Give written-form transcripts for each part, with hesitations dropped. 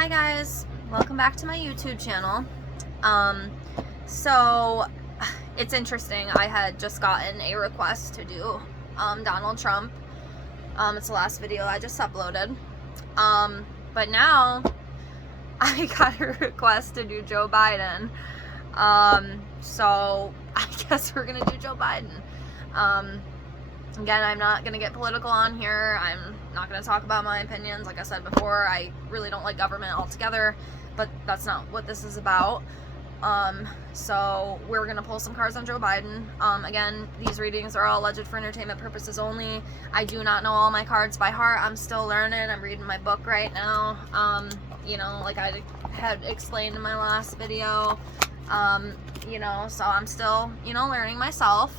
Hi guys, welcome back to my YouTube channel. So it's interesting. I had just gotten a request to do Donald Trump. It's the last video I just uploaded. But now I got a request to do Joe Biden. So I guess we're gonna do Joe Biden. Again, I'm not going to get political on here. I'm not going to talk about my opinions. Like I said before, I really don't like government altogether, but that's not what this is about. So we're going to pull some cards on Joe Biden. Again, these readings are all alleged for entertainment purposes only. I do not know all my cards by heart. I'm still learning. I'm reading my book right now. Like I had explained in my last video, so I'm still, learning myself.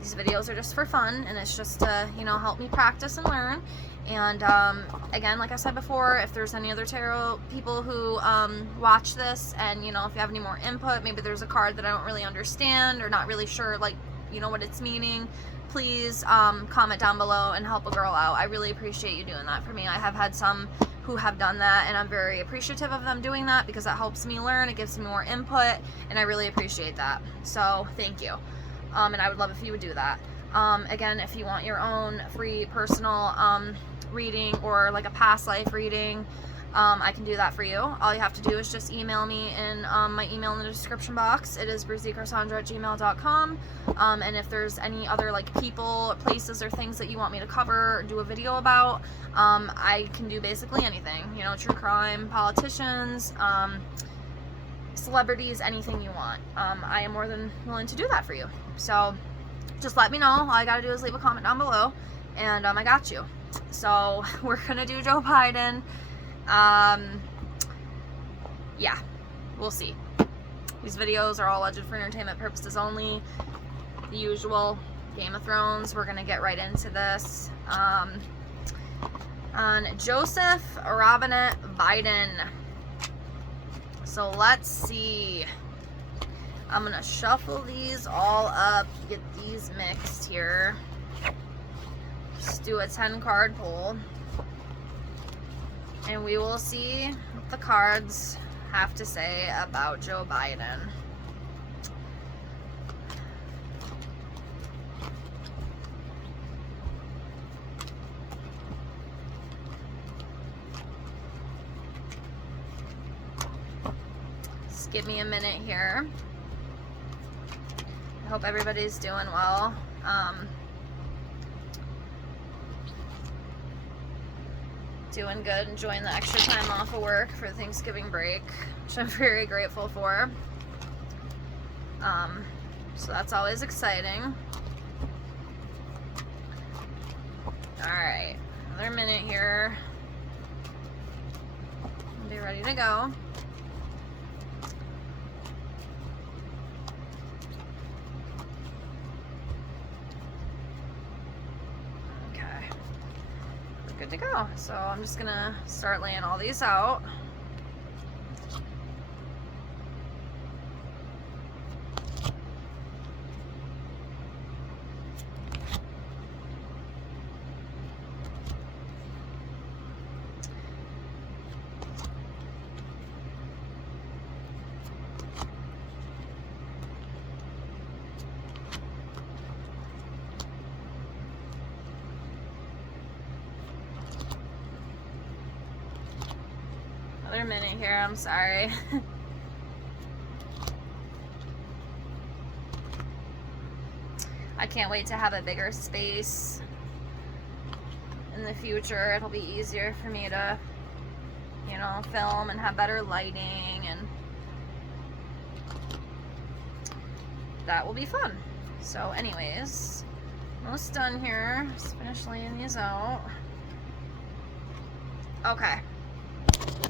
These videos are just for fun, and it's just to, help me practice and learn. And, again, like I said before, if there's any other tarot people who, watch this, and, if you have any more input, maybe there's a card that I don't really understand, or not really sure, what it's meaning, please, comment down below and help a girl out. I really appreciate you doing that for me. I have had some who have done that, and I'm very appreciative of them doing that, because that helps me learn, it gives me more input, and I really appreciate that. So, thank you. And I would love if you would do that. Again, if you want your own free personal reading, or like a past life reading, I can do that for you. All you have to do is just email me in my email in the description box. It is bruceycarsandra@gmail.com. And if there's any other people, places, or things that you want me to cover or do a video about, I can do basically anything. True crime, politicians, celebrities, anything you want. I am more than willing to do that for you. So just let me know. All I gotta do is leave a comment down below, and I got you. So we're gonna do Joe Biden. Yeah, we'll see. These videos are all alleged for entertainment purposes only. The usual. Game of Thrones. We're gonna get right into this. On Joseph Robinette Biden. So let's see. I'm gonna shuffle these all up, get these mixed here. Just do a 10 card pull. And we will see what the cards have to say about Joe Biden. Just give me a minute here. I hope everybody's doing well. Doing good, enjoying the extra time off of work for Thanksgiving break, which I'm very grateful for. So that's always exciting. Alright, another minute here. I'll be ready to go. Good to go. So I'm just gonna start laying all these out. Another minute here, I'm sorry. I can't wait to have a bigger space in the future. It'll be easier for me to, film and have better lighting, and that will be fun. So anyways, almost done here. Just finish laying these out. Okay.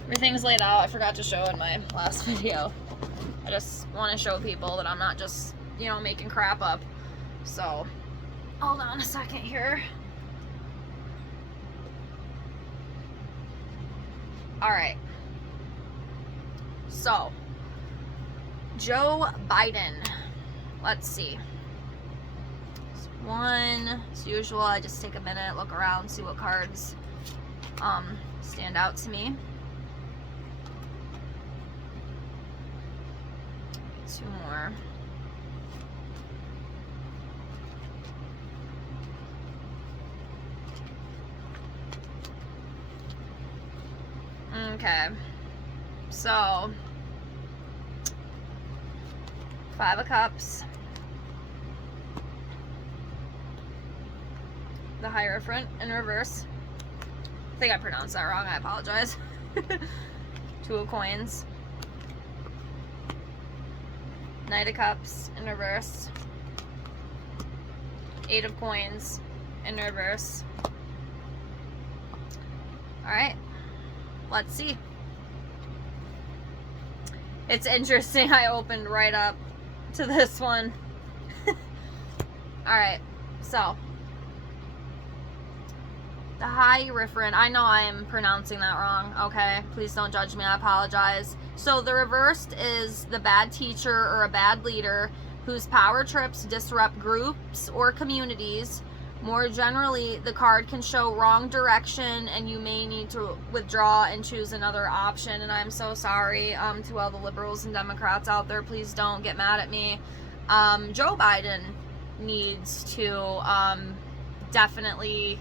Everything's laid out. I forgot to show in my last video. I just want to show people that I'm not just, making crap up. So, hold on a second here. Alright. So, Joe Biden. Let's see. One, as usual, I just take a minute, look around, see what cards stand out to me. 2 more. Okay, so 5 of Cups, the Hierophant in reverse. I think I pronounced that wrong, I apologize. 2 of Coins, Knight of Cups in reverse, 8 of Coins in reverse. Alright, let's see. It's interesting, I opened right up to this one. Alright, so the Hierophant, I know I am pronouncing that wrong, okay? Please don't judge me, I apologize. So the reversed is the bad teacher or a bad leader whose power trips disrupt groups or communities. More generally, the card can show wrong direction and you may need to withdraw and choose another option. And I'm so sorry to all the liberals and Democrats out there. Please don't get mad at me. Joe Biden needs to definitely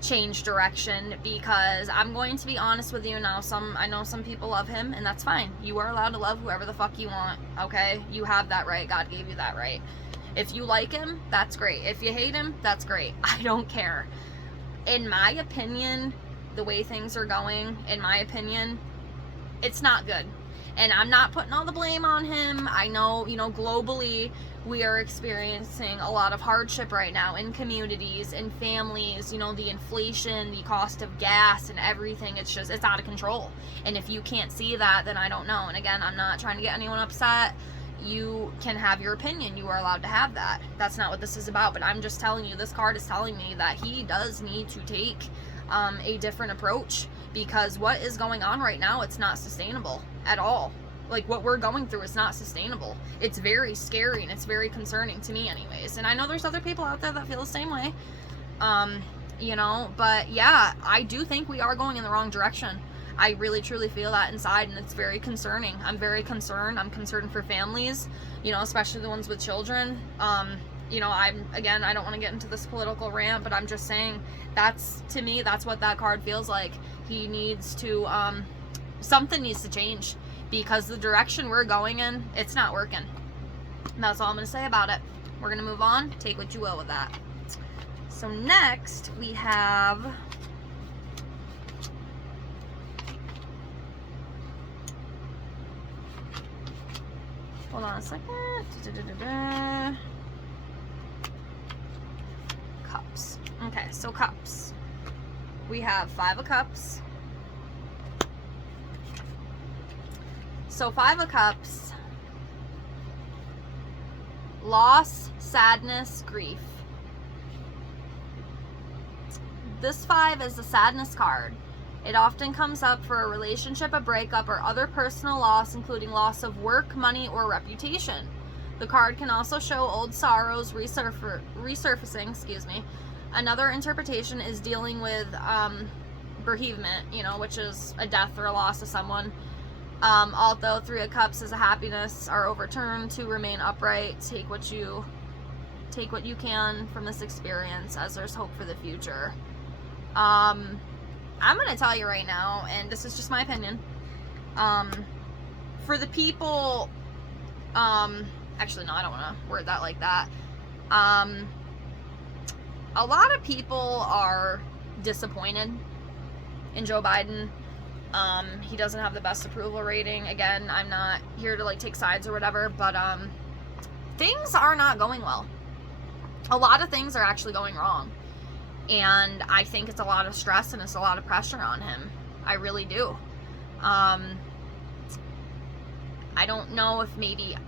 change direction, because I'm going to be honest with you now. I know some people love him, and that's fine. You are allowed to love whoever the fuck you want, okay? You have that right. God gave you that right. If you like him, that's great. If you hate him, that's great. I don't care. In my opinion, the way things are going, in my opinion, it's not good. And I'm not putting all the blame on him. I know, globally, we are experiencing a lot of hardship right now in communities, in families, the inflation, the cost of gas and everything. It's out of control. And if you can't see that, then I don't know. And again, I'm not trying to get anyone upset. You can have your opinion. You are allowed to have that. That's not what this is about. But I'm just telling you, this card is telling me that he does need to take a different approach, because what is going on right now, it's not sustainable at all. Like, what we're going through is not sustainable. It's very scary and it's very concerning to me anyways. And I know there's other people out there that feel the same way. But yeah, I do think we are going in the wrong direction. I really truly feel that inside, and it's very concerning. I'm very concerned. I'm concerned for families, especially the ones with children. I don't want to get into this political rant, but I'm just saying to me, that's what that card feels like. He needs to, something needs to change, because the direction we're going in, it's not working. That's all I'm going to say about it. We're going to move on. Take what you will with that. So next we have hold on a second. Cups. Okay, so Cups. We have 5 of Cups. So 5 of Cups. Loss, sadness, grief. This 5 is the sadness card. It often comes up for a relationship, a breakup, or other personal loss, including loss of work, money, or reputation. The card can also show old sorrows resurfacing. Another interpretation is dealing with bereavement, which is a death or a loss of someone. Although 3 of Cups is a happiness, are overturned. To remain upright, take what you can from this experience, as there's hope for the future. I'm going to tell you right now, and this is just my opinion, for the people, actually, no, I don't want to word that like that. A lot of people are disappointed in Joe Biden. He doesn't have the best approval rating. Again, I'm not here to take sides or whatever, but things are not going well. A lot of things are actually going wrong. And I think it's a lot of stress and it's a lot of pressure on him. I really do. I don't know if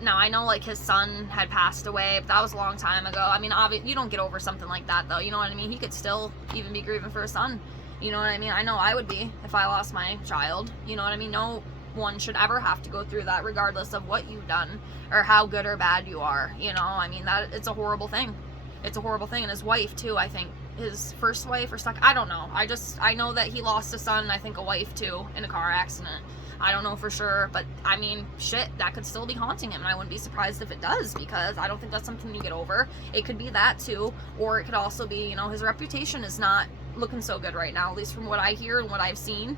now I know his son had passed away, but that was a long time ago. I mean, obviously, you don't get over something like that though, you know what I mean? He could still even be grieving for his son, you know what I mean? I know I would be if I lost my child, you know what I mean? No one should ever have to go through that, regardless of what you've done or how good or bad you are, I mean, it's a horrible thing. It's a horrible thing. And his wife too, I think his first wife or second, I don't know. I know that he lost a son and I think a wife too in a car accident. I don't know for sure, but I mean, shit, that could still be haunting him, and I wouldn't be surprised if it does, because I don't think that's something you get over. It could be that too, or it could also be, you know, his reputation is not looking so good right now, at least from what I hear and what I've seen.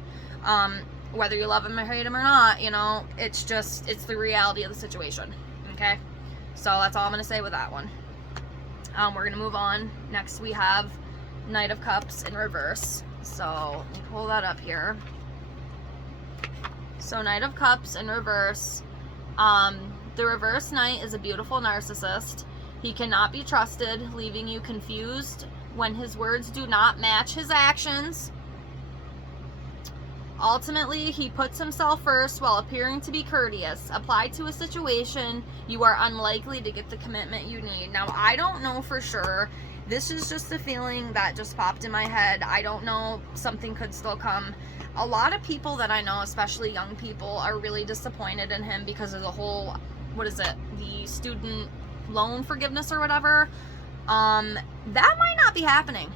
Whether you love him or hate him or not, you know, it's the reality of the situation, okay? So that's all I'm going to say with that one. We're going to move on. Next we have Knight of Cups in reverse. So let me pull that up here. So Knight of Cups in reverse. The reverse knight is a beautiful narcissist. He cannot be trusted, leaving you confused when his words do not match his actions. Ultimately, he puts himself first while appearing to be courteous. Applied to a situation, you are unlikely to get the commitment you need. Now, I don't know for sure. This is just a feeling that just popped in my head. I don't know. Something could still come. A lot of people that I know, especially young people, are really disappointed in him because of the whole, what is it, the student loan forgiveness or whatever. That might not be happening.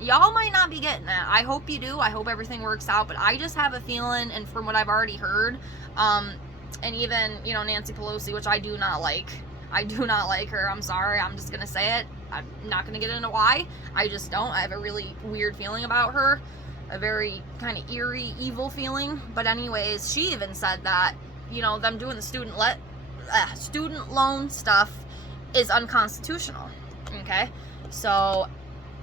Y'all might not be getting that. I hope you do. I hope everything works out. But I just have a feeling, and from what I've already heard, and even, you know, Nancy Pelosi, which I do not like. I do not like her. I'm sorry. I'm just going to say it. I'm not going to get into why. I just don't. I have a really weird feeling about her. A very kind of eerie, evil feeling. But anyways, she even said that, you know, them doing the student loan stuff is unconstitutional. Okay? So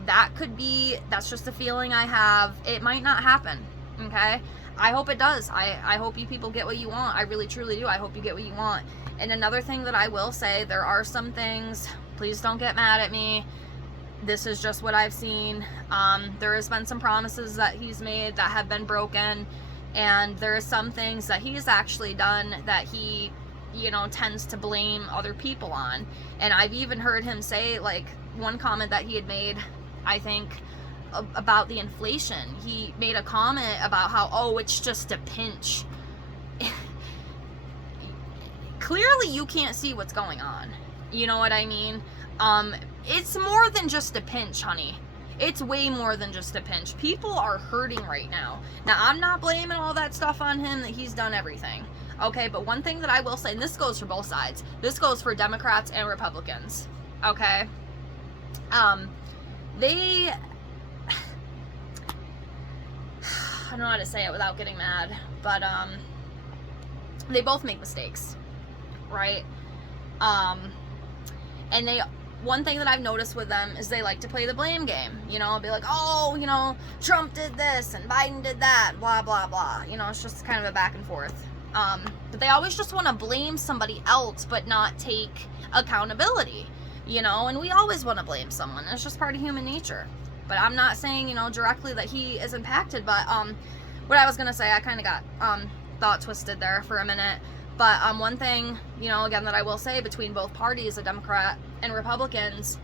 that's just a feeling I have. It might not happen, okay? I hope it does. I hope you people get what you want. I really, truly do. I hope you get what you want. And another thing that I will say, there are some things, please don't get mad at me. This is just what I've seen. There has been some promises that he's made that have been broken, and there are some things that he's actually done that he, you know, tends to blame other people on. And I've even heard him say, like, one comment that he had made, I think, about the inflation. He made a comment about how, oh, it's just a pinch. Clearly you can't see what's going on. You know what I mean? It's more than just a pinch, honey. It's way more than just a pinch. People are hurting right now. Now, I'm not blaming all that stuff on him, that he's done everything. Okay, but one thing that I will say, and this goes for both sides. This goes for Democrats and Republicans. Okay? I don't know how to say it without getting mad, but they both make mistakes, right? And one thing that I've noticed with them is they like to play the blame game. You know, be like, oh, you know, Trump did this and Biden did that, blah, blah, blah. You know, it's just kind of a back and forth. But they always just want to blame somebody else but not take accountability, you know, and we always want to blame someone. It's just part of human nature. But I'm not saying, you know, directly that he is impacted, but what I was going to say, I kind of got thought twisted there for a minute. But one thing, you know, again, that I will say between both parties, the Democrat and Republicans,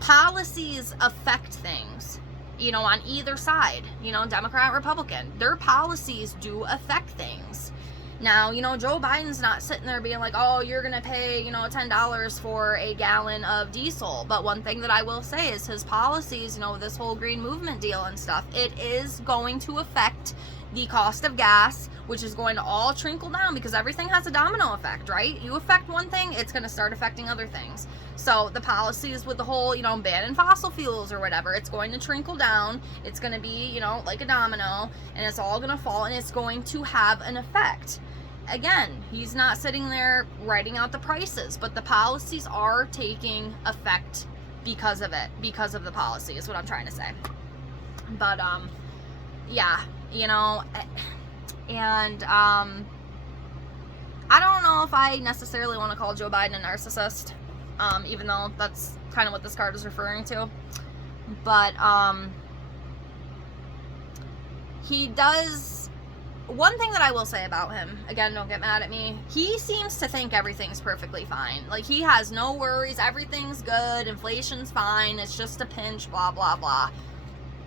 policies affect things, you know, on either side, you know, Democrat, Republican. Their policies do affect things. Now, you know, Joe Biden's not sitting there being like, oh, you're going to pay, you know, $10 for a gallon of diesel. But one thing that I will say is his policies, you know, this whole green movement deal and stuff, it is going to affect the cost of gas, which is going to all trickle down because everything has a domino effect, right? You affect one thing, it's going to start affecting other things. So the policies with the whole, you know, banning fossil fuels or whatever, it's going to trickle down. It's going to be, you know, like a domino, and it's all going to fall, and it's going to have an effect. Again, he's not sitting there writing out the prices, but the policies are taking effect because of it, because of the policy is what I'm trying to say. But, yeah, you know, and, I don't know if I necessarily want to call Joe Biden a narcissist, even though that's kind of what this card is referring to. But, he does, one thing that I will say about him, again, don't get mad at me, he seems to think everything's perfectly fine. Like, he has no worries, everything's good, inflation's fine, it's just a pinch, blah, blah, blah.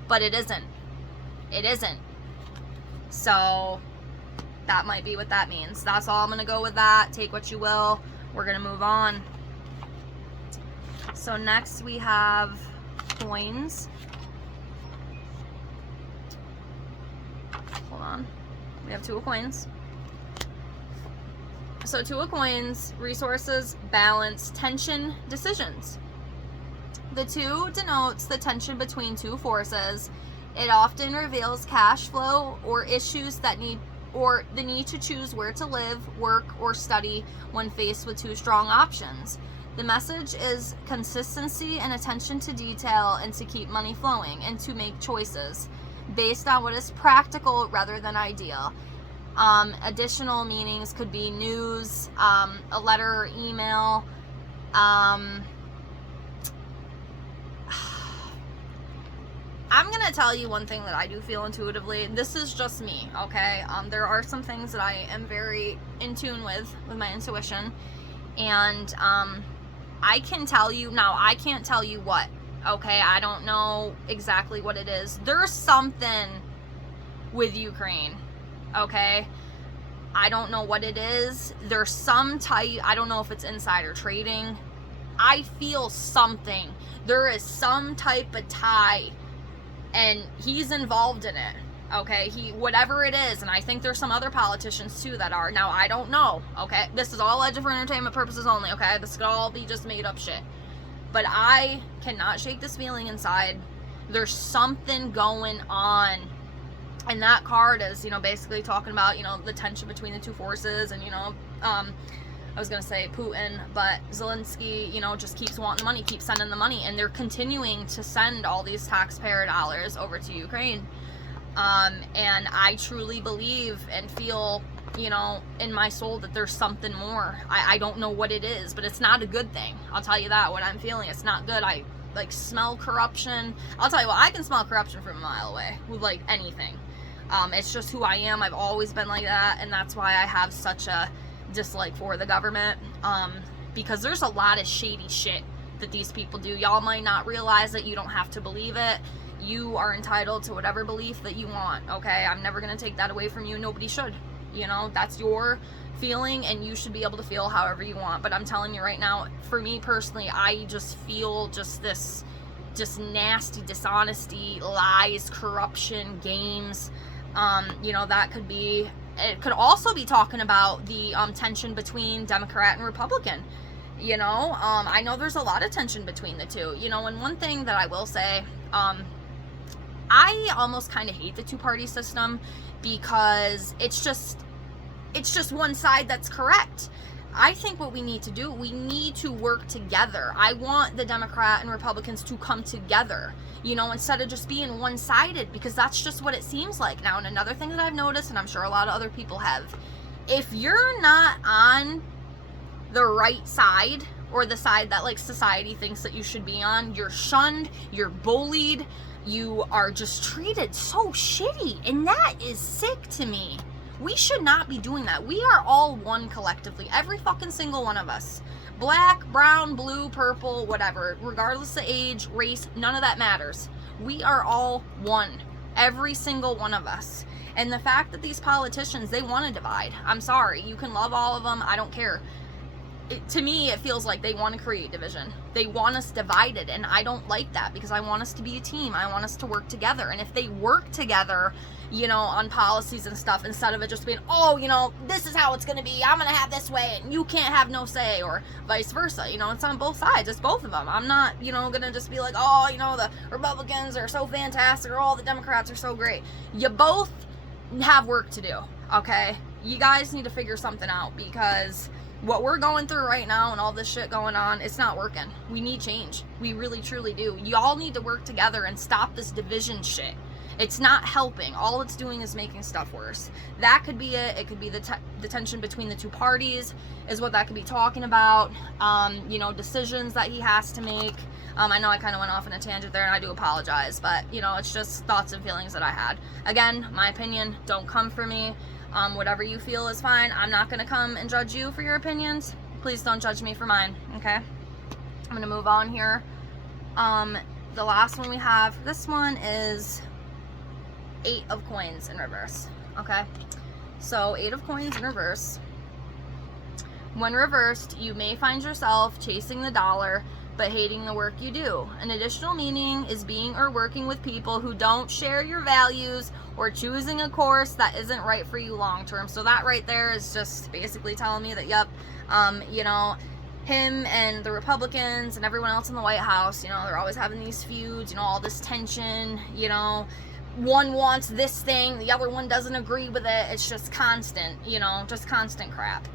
But it isn't. It isn't. So, that might be what that means. That's all I'm going to go with that. Take what you will. We're going to move on. So, next we have coins. Hold on. We have 2 of coins. So 2 of coins, resources, balance, tension, decisions. The 2 denotes the tension between 2 forces. It often reveals cash flow or issues that need, or the need to choose where to live, work, or study when faced with 2 strong options. The message is consistency and attention to detail, and to keep money flowing, and to make choices based on what is practical rather than ideal. Additional meanings could be news, a letter or email. I'm going to tell you one thing that I do feel intuitively. This is just me, okay? There are some things that I am very in tune with my intuition. And I can tell you, now I can't tell you what, okay? I don't know exactly what it is. There's something with Ukraine, okay? I don't know what it is. There's some type, I don't know if it's insider trading. I feel something. There is some type of tie, and he's involved in it, okay? Whatever it is, and I think there's some other politicians too that are. Now, I don't know, okay? This is all alleged for entertainment purposes only, okay? This could all be just made up shit. But I cannot shake this feeling inside. There's something going on. And that card is, basically talking about, the tension between the 2 forces, and, I was going to say Putin, but Zelensky, just keeps wanting the money, keeps sending the money, and they're continuing to send all these taxpayer dollars over to Ukraine. And I truly believe and feel, in my soul that there's something more. I don't know what it is, but it's not a good thing. I'll tell you that. What I'm feeling, it's not good. I, smell corruption. I'll tell you what, I can smell corruption from a mile away with, anything. It's just who I am. I've always been like that, and that's why I have such a dislike for the government, because there's a lot of shady shit that these people do. Y'all might not realize it. You don't have to believe it. You are entitled to whatever belief that you want, okay? I'm never going to take that away from you. Nobody should. That's your feeling, and you should be able to feel however you want. But I'm telling you right now, for me personally, I just feel this nasty dishonesty, lies, corruption, games. That could be, it could also be talking about the tension between Democrat and Republican. I know there's a lot of tension between the 2. And one thing that I will say, I almost kind of hate the 2-party system, because it's just one side that's correct. I think what we need to do, we need to work together. I want the Democrat and Republicans to come together, instead of just being one-sided, because that's just what it seems like now. And another thing that I've noticed, and I'm sure a lot of other people have, if you're not on the right side, or the side that society thinks that you should be on, you're shunned, you're bullied, you are just treated so shitty, and that is sick to me. We should not be doing that. We are all one collectively. Every fucking single one of us. Black, brown, blue, purple, whatever. Regardless of age, race, none of that matters. We are all one. Every single one of us. And the fact that these politicians, they want to divide. I'm sorry. You can love all of them. I don't care. To me, it feels like they want to create division. They want us divided, and I don't like that, because I want us to be a team. I want us to work together. And if they work together, on policies and stuff, instead of it just being, this is how it's going to be, I'm going to have this way, and you can't have no say, or vice versa. It's on both sides. It's both of them. I'm not, going to just be like, the Republicans are so fantastic, or the Democrats are so great. You both have work to do, okay? You guys need to figure something out, because what we're going through right now and all this shit going on, it's not working. We need change. We really, truly do. Y'all need to work together and stop this division shit. It's not helping. All it's doing is making stuff worse. That could be it. It could be the tension between the 2 parties is what that could be talking about. Decisions that he has to make. I know I kind of went off on a tangent there, and I do apologize, but, it's just thoughts and feelings that I had. Again, my opinion, don't come for me. Whatever you feel is fine. I'm not going to come and judge you for your opinions. Please don't judge me for mine, okay? I'm going to move on here. The last one we have, this one is 8 of coins in reverse, okay? So 8 of coins in reverse. When reversed, you may find yourself chasing the dollar but hating the work you do. An additional meaning is being or working with people who don't share your values or choosing a course that isn't right for you long term. So that right there is just basically telling me that, yep, you know, him and the Republicans and everyone else in the White House, you know, they're always having these feuds, you know, all this tension, you know, one wants this thing, the other one doesn't agree with it. It's just constant, you know, just constant crap.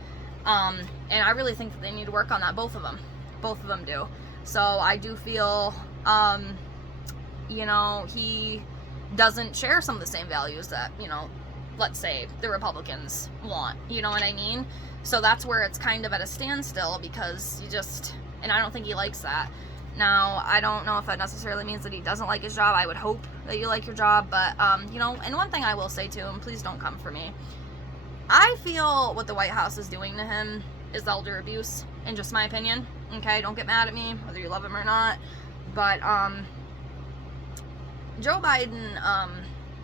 And I really think that they need to work on that, both of them do. So I do feel, you know, he doesn't share some of the same values that, you know, let's say the Republicans want, you know what I mean? So that's where it's kind of at a standstill, because you just, and I don't think he likes that. Now, I don't know if that necessarily means that he doesn't like his job. I would hope that you like your job, but, you know, and one thing I will say too, and please don't come for me, I feel what the White House is doing to him is elder abuse, in just my opinion. Okay, don't get mad at me, whether you love him or not, but, Joe Biden,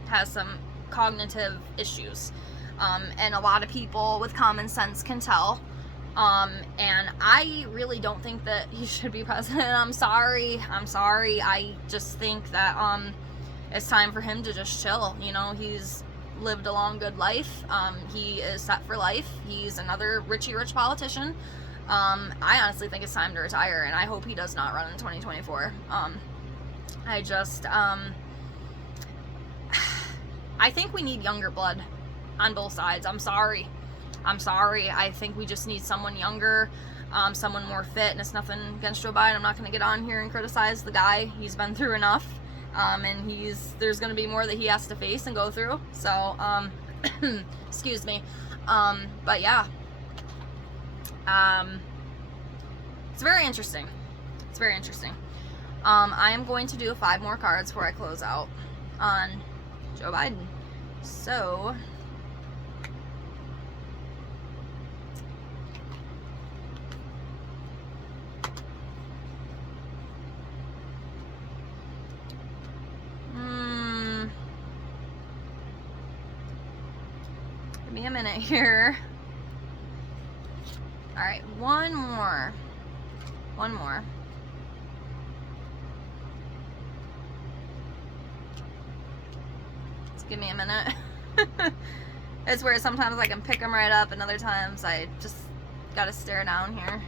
has some cognitive issues. And a lot of people with common sense can tell. And I really don't think that he should be president. I'm sorry. I just think that, it's time for him to just chill. You know, he's lived a long, good life. He is set for life. He's another rich politician. I honestly think it's time to retire, and I hope he does not run in 2024. I think we need younger blood on both sides. I'm sorry. I think we just need someone younger, someone more fit, and it's nothing against Joe Biden. I'm not going to get on here and criticize the guy. He's been through enough, and there's going to be more that he has to face and go through. So, excuse me. But yeah, it's very interesting. I am going to do 5 more cards before I close out on Joe Biden. So, give me a minute here. All right, one more. Give me a minute. It's where sometimes I can pick them right up, and other times I just gotta stare down here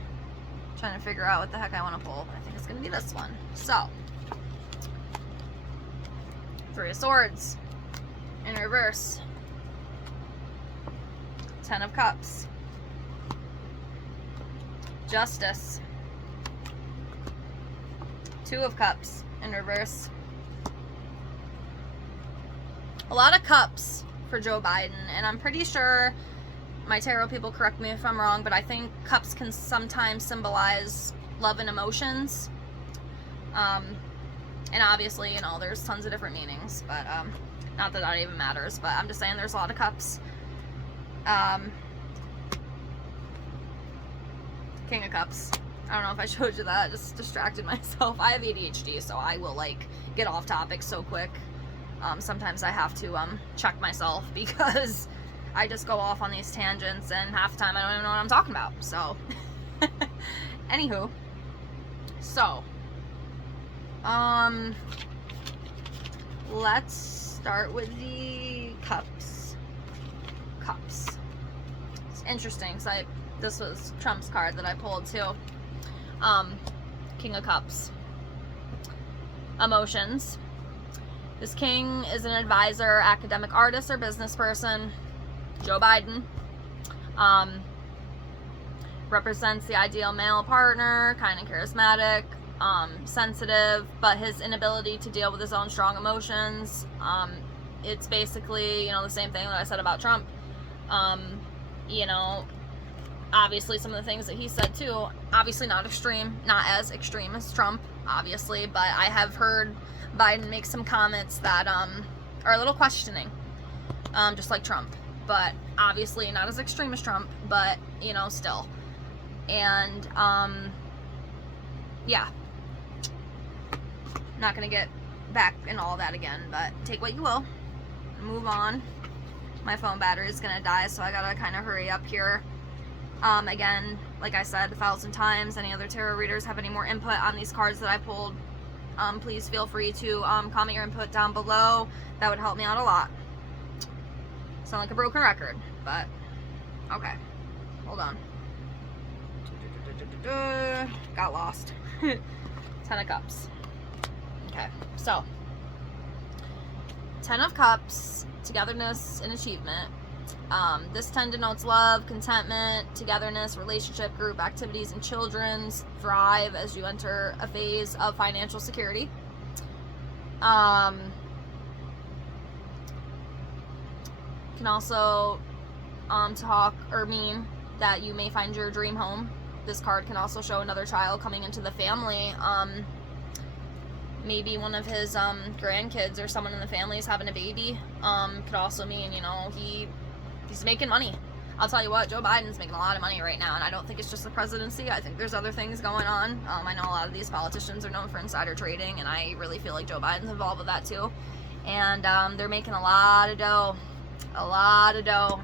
trying to figure out what the heck I want to pull. I think it's gonna be this one. So, 3 of Swords in reverse, 10 of Cups, Justice, 2 of Cups in reverse. A lot of cups for Joe Biden, and I'm pretty sure, my tarot people correct me if I'm wrong, but I think cups can sometimes symbolize love and emotions. And obviously, you know, there's tons of different meanings, but not that even matters, but I'm just saying there's a lot of cups. King of Cups. I don't know if I showed you that. I just distracted myself. I have ADHD, so I will, like, get off topic so quick. Sometimes I have to check myself, because I just go off on these tangents, and half the time I don't even know what I'm talking about. So, anywho, so, let's start with the cups. It's interesting, because this was Trump's card that I pulled too. King of Cups. Emotions. This king is an advisor, academic artist, or business person. Joe Biden represents the ideal male partner, kind of charismatic, sensitive, but his inability to deal with his own strong emotions. It's basically, you know, the same thing that I said about Trump. You know, obviously some of the things that he said too, obviously not as extreme as Trump, obviously, but I have heard Biden make some comments that are a little questioning, just like Trump, but obviously not as extreme as Trump, but, you know, still. And yeah, not gonna get back in all that again, but take what you will, move on. My phone battery is gonna die, so I gotta kind of hurry up here. Again, like I said 1,000 times, any other tarot readers have any more input on these cards that I pulled, please feel free to comment your input down below. That would help me out a lot. Sound like a broken record, but okay. Hold on. Got lost. 10 of Cups. Okay, so 10 of Cups, togetherness and achievement. This 10 denotes love, contentment, togetherness, relationship, group activities, and children's thrive as you enter a phase of financial security. Can also talk or mean that you may find your dream home. This card can also show another child coming into the family. Maybe one of his grandkids or someone in the family is having a baby. Could also mean, you know, he's making money. I'll tell you what, Joe Biden's making a lot of money right now, and I don't think it's just the presidency. I think there's other things going on. I know a lot of these politicians are known for insider trading, and I really feel like Joe Biden's involved with that too. And they're making a lot of dough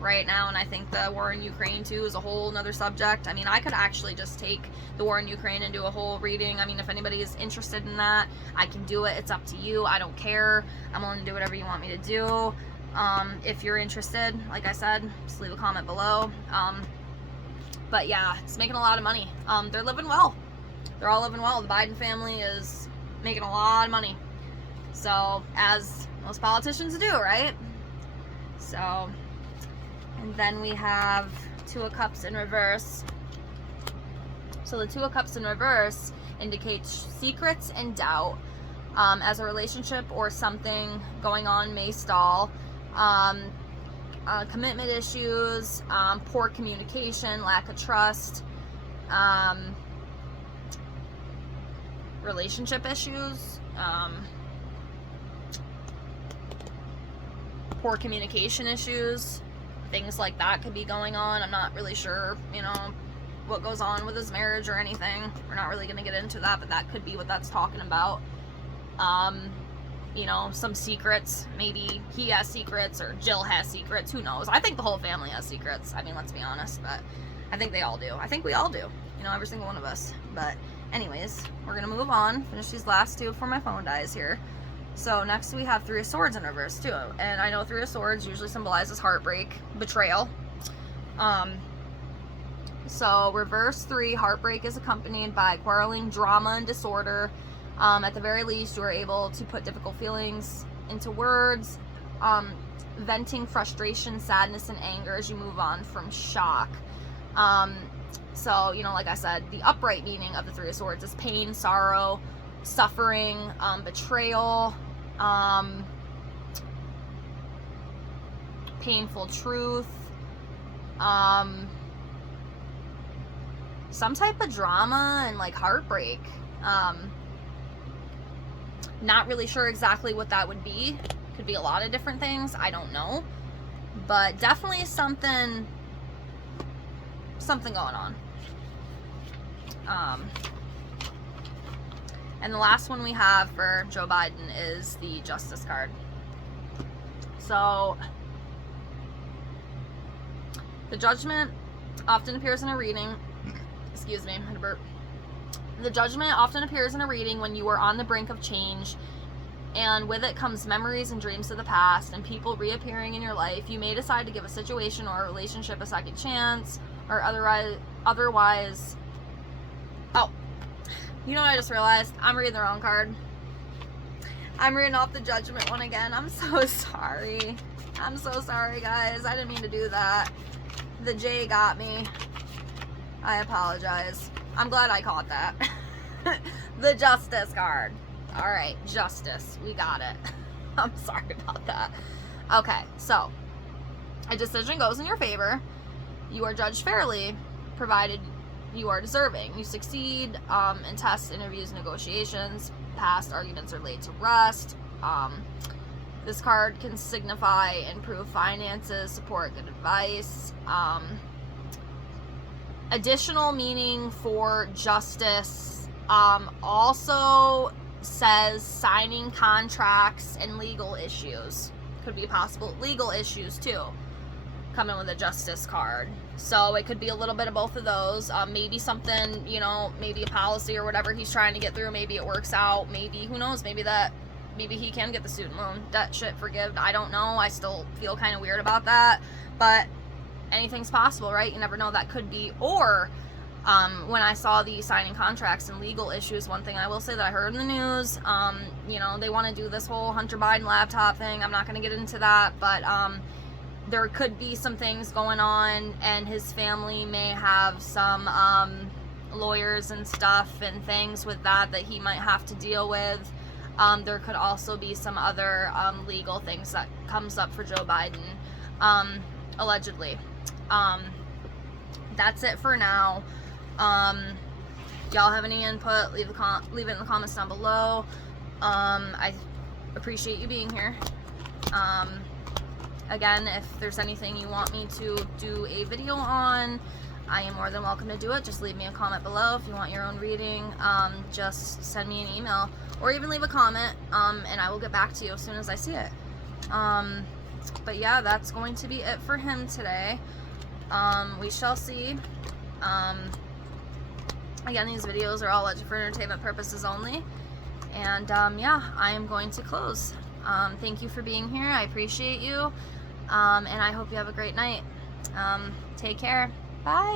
right now, and I think the war in Ukraine too is a whole nother subject. I mean, I could actually just take the war in Ukraine and do a whole reading. I mean, if anybody is interested in that, I can do it. It's up to you. I don't care. I'm willing to do whatever you want me to do. If you're interested, like I said, just leave a comment below. But yeah, it's making a lot of money. They're living well. They're all living well. The Biden family is making a lot of money. So, as most politicians do, right? So, and then we have 2 of Cups in reverse. So the 2 of Cups in reverse indicates secrets and doubt, as a relationship or something going on may stall. Commitment issues, poor communication, lack of trust, relationship issues, poor communication issues, things like that could be going on. I'm not really sure, you know, what goes on with his marriage or anything. We're not really going to get into that, but that could be what that's talking about. You know, some secrets. Maybe he has secrets or Jill has secrets. Who knows? I think the whole family has secrets. I mean, let's be honest, but I think they all do. I think we all do. You know, every single one of us. But anyways, we're going to move on. Finish these last 2 before my phone dies here. So next we have 3 of Swords in reverse too. And I know 3 of Swords usually symbolizes heartbreak, betrayal. So reverse 3, heartbreak is accompanied by quarreling, drama, and disorder. At the very least, you are able to put difficult feelings into words, venting frustration, sadness, and anger as you move on from shock. So, you know, like I said, the upright meaning of the 3 of Swords is pain, sorrow, suffering, betrayal, painful truth, some type of drama and like heartbreak. Not really sure exactly what that would be. Could be a lot of different things. I don't know. But definitely something going on. And the last one we have for Joe Biden is the Justice card. So, the Judgment often appears in a reading. Excuse me, I had a burp. The Judgment often appears in a reading when you are on the brink of change, and with it comes memories and dreams of the past and people reappearing in your life. You may decide to give a situation or a relationship a second chance, or otherwise. Oh, you know what I just realized? I'm reading the wrong card. I'm reading off the Judgment one again. I'm so sorry. I'm so sorry, guys. I didn't mean to do that. The J got me. I apologize. I'm glad I caught that. The Justice card. Alright, Justice. We got it. I'm sorry about that. Okay, so a decision goes in your favor. You are judged fairly, provided you are deserving. You succeed in tests, interviews, negotiations. Past arguments are laid to rest. This card can signify improved finances, support, good advice. Additional meaning for Justice also says signing contracts and legal issues. Could be possible legal issues too. come in with a justice card. So it could be a little bit of both of those. Maybe something, you know, maybe a policy or whatever he's trying to get through, maybe it works out. Maybe, who knows, maybe he can get the student loan debt shit forgiven. I don't know. I still feel kind of weird about that. But anything's possible, right? You never know. That could be. Or when I saw the signing contracts and legal issues, one thing I will say that I heard in the news, you know, they want to do this whole Hunter Biden laptop thing. I'm not going to get into that, but there could be some things going on, and his family may have some lawyers and stuff and things with that he might have to deal with. There could also be some other legal things that comes up for Joe Biden, allegedly. That's it for now. Y'all have any input, leave it in the comments down below. I appreciate you being here. Again, if there's anything you want me to do a video on, I am more than welcome to do it. Just leave me a comment below. If you want your own reading, just send me an email or even leave a comment, and I will get back to you as soon as I see it. But yeah, that's going to be it for him today. We shall see. Again, these videos are all for entertainment purposes only. And yeah, I am going to close. Thank you for being here. I appreciate you. And I hope you have a great night. Take care. Bye.